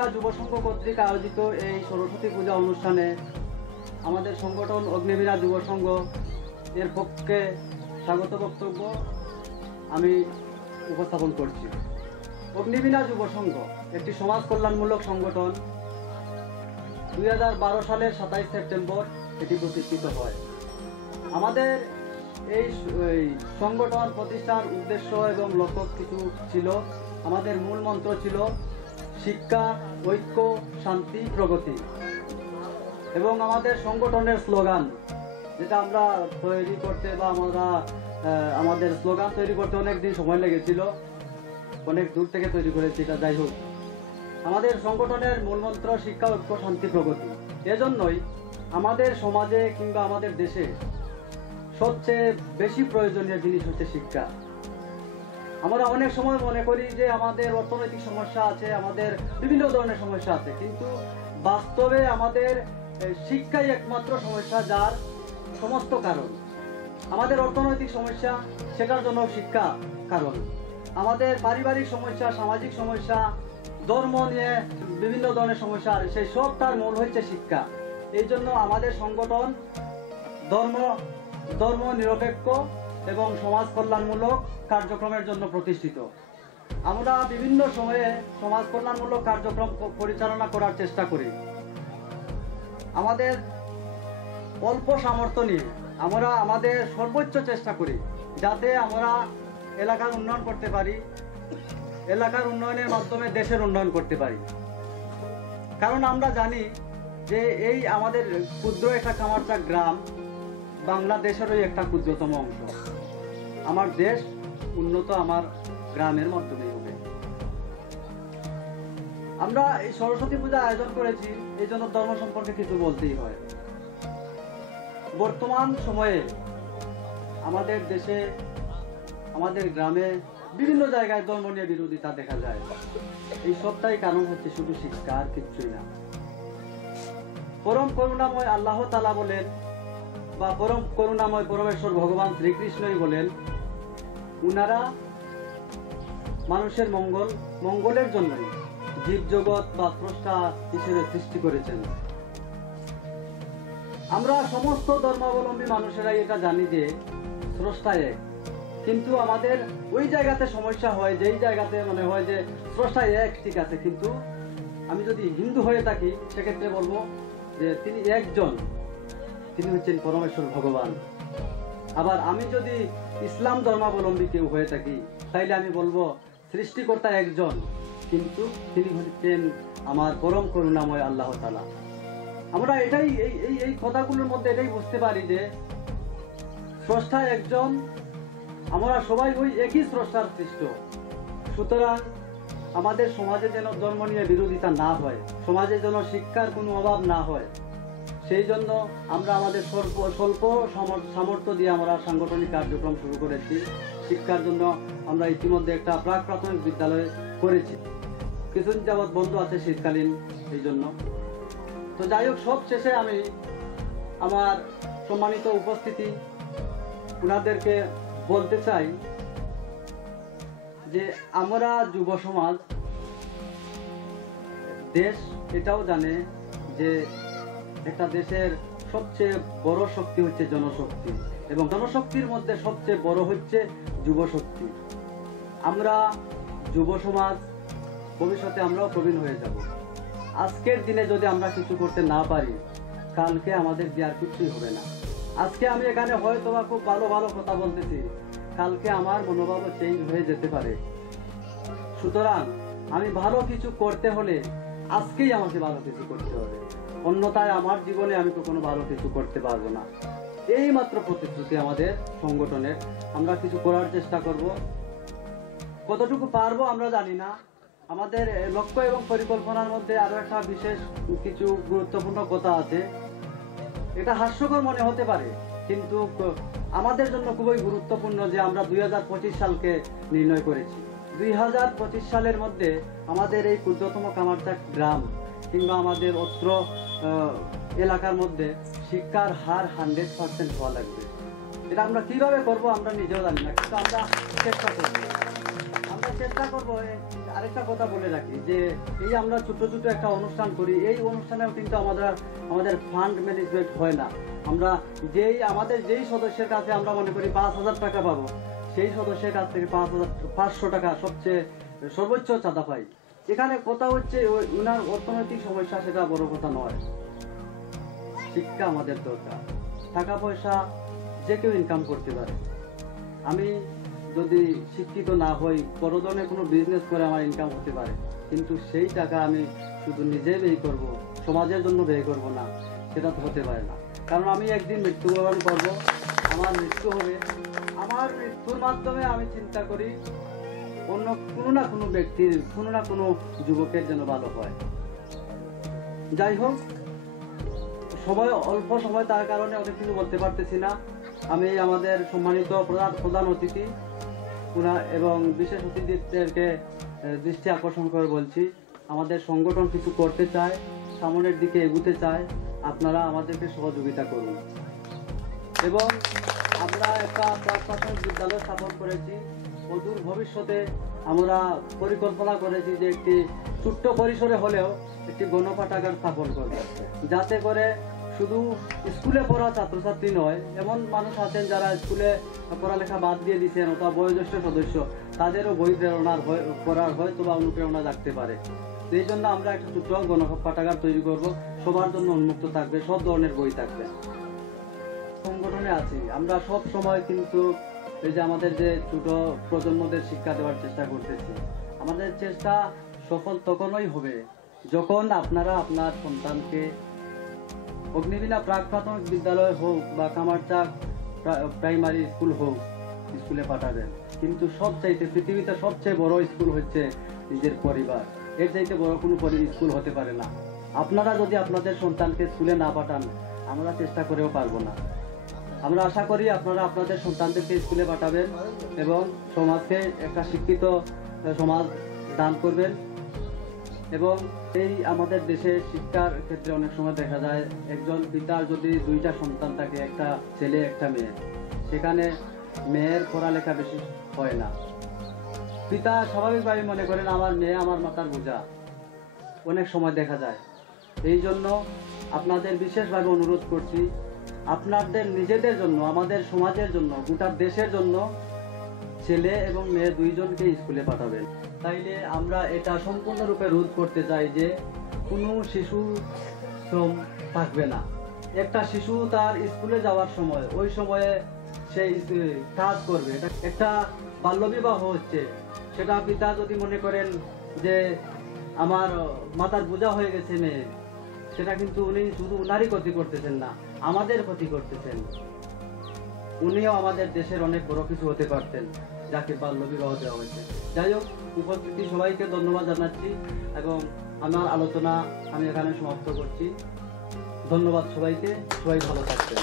অগ্নিবীণা যুব সংঘ কর্তৃক আয়োজিত এই সরস্বতী পূজা অনুষ্ঠানে আমাদের সংগঠন অগ্নিবীণা যুব সংঘ এর পক্ষে স্বাগত বক্তব্য আমি উপস্থাপন করছি। অগ্নিবীণা যুব সংঘ একটি সমাজ কল্যাণমূলক সংগঠন। 2012 সালের 27 সেপ্টেম্বর এটি প্রতিষ্ঠিত হয়। আমাদের এই সংগঠন প্রতিষ্ঠার উদ্দেশ্য এবং লক্ষ্য কিছু ছিল। আমাদের মূল মন্ত্র ছিল শিক্ষা, ঐক্য, শান্তি, প্রগতি। এবং আমাদের সংগঠনের স্লোগান, যেটা আমরা তৈরি করতে বা আমাদের স্লোগান তৈরি করতে অনেক দিন সময় লেগেছিল, অনেক দূর থেকে তৈরি করেছি। এটা যাই হোক, আমাদের সংগঠনের মূলমন্ত্র শিক্ষা, ঐক্য, শান্তি, প্রগতি। এজন্যই আমাদের সমাজে কিংবা আমাদের দেশে সবচেয়ে বেশি প্রয়োজনীয় জিনিস হচ্ছে শিক্ষা। আমরা অনেক সময় মনে করি যে আমাদের অর্থনৈতিক সমস্যা আছে, আমাদের বিভিন্ন ধরনের সমস্যা আছে, কিন্তু বাস্তবে আমাদের শিক্ষাই একমাত্র সমস্যা, যার সমস্ত কারণ। আমাদের অর্থনৈতিক সমস্যা, সেটার জন্য শিক্ষা কারণ। আমাদের পারিবারিক সমস্যা, সামাজিক সমস্যা, ধর্ম নিয়ে বিভিন্ন ধরনের সমস্যা, সেই সবটার মূল হচ্ছে শিক্ষা। এই জন্য আমাদের সংগঠন ধর্ম নিরপেক্ষ এবং সমাজ কল্যাণমূলক কার্যক্রমের জন্য প্রতিষ্ঠিত। আমরা বিভিন্ন সময়ে সমাজ কল্যাণমূলক কার্যক্রম পরিচালনা করার চেষ্টা করি। আমাদের অল্প সামর্থ্য নিয়ে আমরা আমাদের সর্বোচ্চ চেষ্টা করি যাতে আমরা এলাকার উন্নয়ন করতে পারি, এলাকার উন্নয়নের মাধ্যমে দেশের উন্নয়ন করতে পারি। কারণ আমরা জানি যে এই আমাদের ক্ষুদ্র একটা কামারচাক গ্রাম বাংলাদেশেরই একটা ক্ষুদ্রতম অংশ। আমার দেশ উন্নত আমার গ্রামের মাধ্যমেই হবে। আমরা এই সরস্বতী পূজা আয়োজন করেছি, এই জন্য ধর্ম সম্পর্কে কিছু বলতেই হয়। বর্তমান সময়ে আমাদের দেশে, আমাদের গ্রামে বিভিন্ন জায়গায় ধর্ম নিয়ে বিরোধিতা দেখা যায়। এই সবটাই কারণ হচ্ছে শুধু শিক্ষা, আর কিচ্ছুই না। পরম করুণাময় আল্লাহ তাআলা বলেন, বা পরম করুণাময় পরমেশ্বর ভগবান শ্রীকৃষ্ণই বলেন, উনারা মানুষের মঙ্গলের জন্যই জীবজগৎ বা স্রষ্টা হিসেবে সৃষ্টি করেছেন। আমরা সমস্ত ধর্মাবলম্বী মানুষেরাই এটা জানি যে স্রষ্টা এক, কিন্তু আমাদের ওই জায়গাতে সমস্যা হয়, যেই জায়গাতে মনে হয় যে স্রষ্টা এক, ঠিক আছে, কিন্তু আমি যদি হিন্দু হয়ে থাকি সেক্ষেত্রে বলবো যে তিনি একজন, তিনি হচ্ছেন পরমেশ্বর ভগবান। আবার আমি যদি ইসলাম ধর্মাবলম্বী কেউ হয়ে থাকি তাইলে আমি বলবো সৃষ্টিকর্তা একজন, কিন্তু তিনি হচ্ছেন আমার পরম করুণাময় আল্লাহ তাআলা। আমরা এটাই এই কথাগুলোর মধ্যে এটাই বুঝতে পারি যে স্রষ্টা একজন, আমরা সবাই ওই একই স্রষ্টার সৃষ্ট। সুতরাং আমাদের সমাজে যেন ধর্ম নিয়ে বিরোধিতা না হয়, সমাজে যেন শিক্ষার কোনো অভাব না হয়, সেই জন্য আমরা আমাদের স্বল্প সামর্থ্য দিয়ে আমরা সাংগঠনিক কার্যক্রম শুরু করেছি। শিক্ষার জন্য আমরা ইতিমধ্যে একটা প্রাক প্রাথমিক বিদ্যালয় করেছি, কিছুদিন যাবৎ বন্ধ আছে শীতকালীন, এই জন্য। তো যাই হোক, সব শেষে আমি আমার সম্মানিত উপস্থিতি ওনাদেরকে বলতে চাই যে আমরা যুব সমাজ, দেশ এটাও জানে যে একটা দেশের সবচেয়ে বড় শক্তি হচ্ছে জনশক্তি, এবং জনশক্তির মধ্যে সবচেয়ে বড় হচ্ছে যুব শক্তি। আমরা যুব সমাজ ভবিষ্যতে আমরাও প্রবীণ হয়ে যাব। আজকের দিনে যদি আমরা কিছু করতে না পারি, কালকে আমাদের দিয়ে আর কিছুই হবে না। আজকে আমি এখানে হয়তো বা খুব ভালো ভালো কথা বলতেছি, কালকে আমার মনোভাবও চেঞ্জ হয়ে যেতে পারে। সুতরাং আমি ভালো কিছু করতে হলে আজকেই আমাকে ভালো কিছু করতে হবে, অন্যথায় আমার জীবনে আমি তো কোনো ভালো কিছু করতে পারবো না। এই মাত্র প্রতিশ্রুতি আমাদের সংগঠনের। আমরা কিছু করার চেষ্টা করব, কতটুকু পারবো আমরা জানি না। আমাদের লক্ষ্য এবং পরিকল্পনার মধ্যে আরো একটা বিশেষ কিছু গুরুত্বপূর্ণ কথা আছে। এটা হাস্যকর মনে হতে পারে, কিন্তু আমাদের জন্য খুবই গুরুত্বপূর্ণ যে আমরা 2025 সালকে নির্ণয় করেছি। 2025 সালের মধ্যে আমাদের এই ক্ষুদ্রতম কামারচাক গ্রাম কিংবা আমাদের অত্র এলাকার মধ্যে শিক্ষার হার 100% হওয়া লাগবে। এটা আমরা কিভাবে করব আমরা নিজেও জানি না, কিন্তু আমরা চেষ্টা করব। আমরা চেষ্টা করবো। আরেকটা কথা বলে রাখি যে এই আমরা ছোট ছোট একটা অনুষ্ঠান করি, এই অনুষ্ঠানেও কিন্তু আমাদের ফান্ড ম্যানেজমেন্ট হয় না। আমরা আমাদের যেই সদস্যের কাছে আমরা মনে করি 5,000 টাকা পাবো, সেই সদস্যের কাছ থেকে 5,500 টাকা সবচেয়ে সর্বোচ্চ চাঁদা পাই। এখানে কথা হচ্ছে ওনার অর্থনৈতিক সমস্যা, সেটা বড় কথা নয়। শিক্ষা আমাদের দরকার। টাকা পয়সা যে কেউ ইনকাম করতে পারে। আমি যদি শিক্ষিত না হই, বড় ধরনের কোনো বিজনেস করে আমার ইনকাম হতে পারে, কিন্তু সেই টাকা আমি শুধু নিজে ব্যয় করব, সমাজের জন্য ব্যয় করব না, সেটা তো হতে পারে না। কারণ আমি একদিন মৃত্যুবরণ করব, আমার মৃত্যু হবে। আমার মৃত্যুর মাধ্যমে আমি চিন্তা করি অন্য কোনো না কোনো ব্যক্তির, কোনো না কোনো যুবকের যেন ভালো হয়। যাই হোক, অল্প সময়, তার কারণে অনেক কিছু বলতে পারতেছি না। আমি আমাদের সম্মানিত প্রধান অতিথি এবং বিশেষ অতিথিদেরকে দৃষ্টি আকর্ষণ করে বলছি, আমাদের সংগঠন কিছু করতে চায়, সামনের দিকে এগুতে চায়, আপনারা আমাদেরকে সহযোগিতা করুন। এবং আমরা একটা প্রাক-প্রাথমিক বিদ্যালয় স্থাপন করেছি। অদূর ভবিষ্যতে আমরা পরিকল্পনা করেছি যে একটি ছোট্ট পরিসরে হলেও একটি গণপাঠাগার স্থাপন করব, যাতে করে শুধু স্কুলে পড়া ছাত্রছাত্রী নয়, এমন মানুষ আছেন যারা স্কুলে পড়ালেখা বাদ দিয়ে দিচ্ছেন অথবা বয়োজ্যেষ্ঠ সদস্য, তাদেরও বই পড়ার হয়তো বা অনুপ্রেরণা জাগতে পারে। এই জন্য আমরা একটা ছোট্ট গণপাঠাগার তৈরি করব, সবার জন্য উন্মুক্ত থাকবে, সব ধরনের বই থাকবে। সংগঠনে আছি আমরা সব সময়, কিন্তু এই যে আমাদের যে ছোট প্রজন্মদের শিক্ষা দেওয়ার চেষ্টা করতেছি, আমাদের চেষ্টা সফল তখনই হবে যখন আপনারা আপনার সন্তানকে অগ্নিবীণা প্রাক-প্রাথমিক বিদ্যালয় হোক বা কামারচাক প্রাইমারি স্কুল হোক, স্কুলে পাঠাবেন। কিন্তু পৃথিবীতে সবচেয়ে বড় স্কুল হচ্ছে নিজের পরিবার। এর চাইতে বড় কোনো স্কুল হতে পারে না। আপনারা যদি আপনাদের সন্তানকে স্কুলে না পাঠান, আমরা চেষ্টা করেও পারবো না। আমরা আশা করি আপনারা আপনাদের সন্তানদেরকে স্কুলে পাঠাবেন এবং সমাজকে একটা শিক্ষিত সমাজ দান করবেন। এবং এই আমাদের দেশে শিক্ষার ক্ষেত্রে অনেক সময় দেখা যায় একজন পিতার যদি 2টা সন্তান থাকে, একটা ছেলে একটা মেয়ে, সেখানে মেয়ের পড়ালেখা বেশি হয় না। পিতা স্বাভাবিকভাবে মনে করেন আমার মেয়ে আমার মাথার বোঝা, অনেক সময় দেখা যায়। এই জন্য আপনাদের বিশেষভাবে অনুরোধ করছি, আপনাদের নিজেদের জন্য, আমাদের সমাজের জন্য, গোটা দেশের জন্য ছেলে এবং মেয়ে দুইজনকে স্কুলে পাঠাবেন। তাইলে আমরা এটা সম্পূর্ণরূপে রোধ করতে চাই যে কোনো শিশু শ্রম থাকবে না। একটা শিশু তার স্কুলে যাওয়ার সময়, ওই সময়ে সেই কাজ করবে। একটা বাল্যবিবাহ হচ্ছে, সেটা পিতা যদি মনে করেন যে আমার মাথার বোঝা হয়ে গেছে মেয়ে, সেটা কিন্তু উনি শুধু উনারই ক্ষতি করতেছেন না, আমাদের ক্ষতি করতেছেন। উনিও আমাদের দেশের অনেক বড় কিছু হতে পারতেন, যাকে বাল্যবিবাহ দেওয়া হয়েছে। যাই হোক, উপস্থিতি সবাইকে ধন্যবাদ জানাচ্ছি এবং আমার আলোচনা আমি এখানে সমাপ্ত করছি। ধন্যবাদ সবাইকে, সবাই ভালো থাকবেন।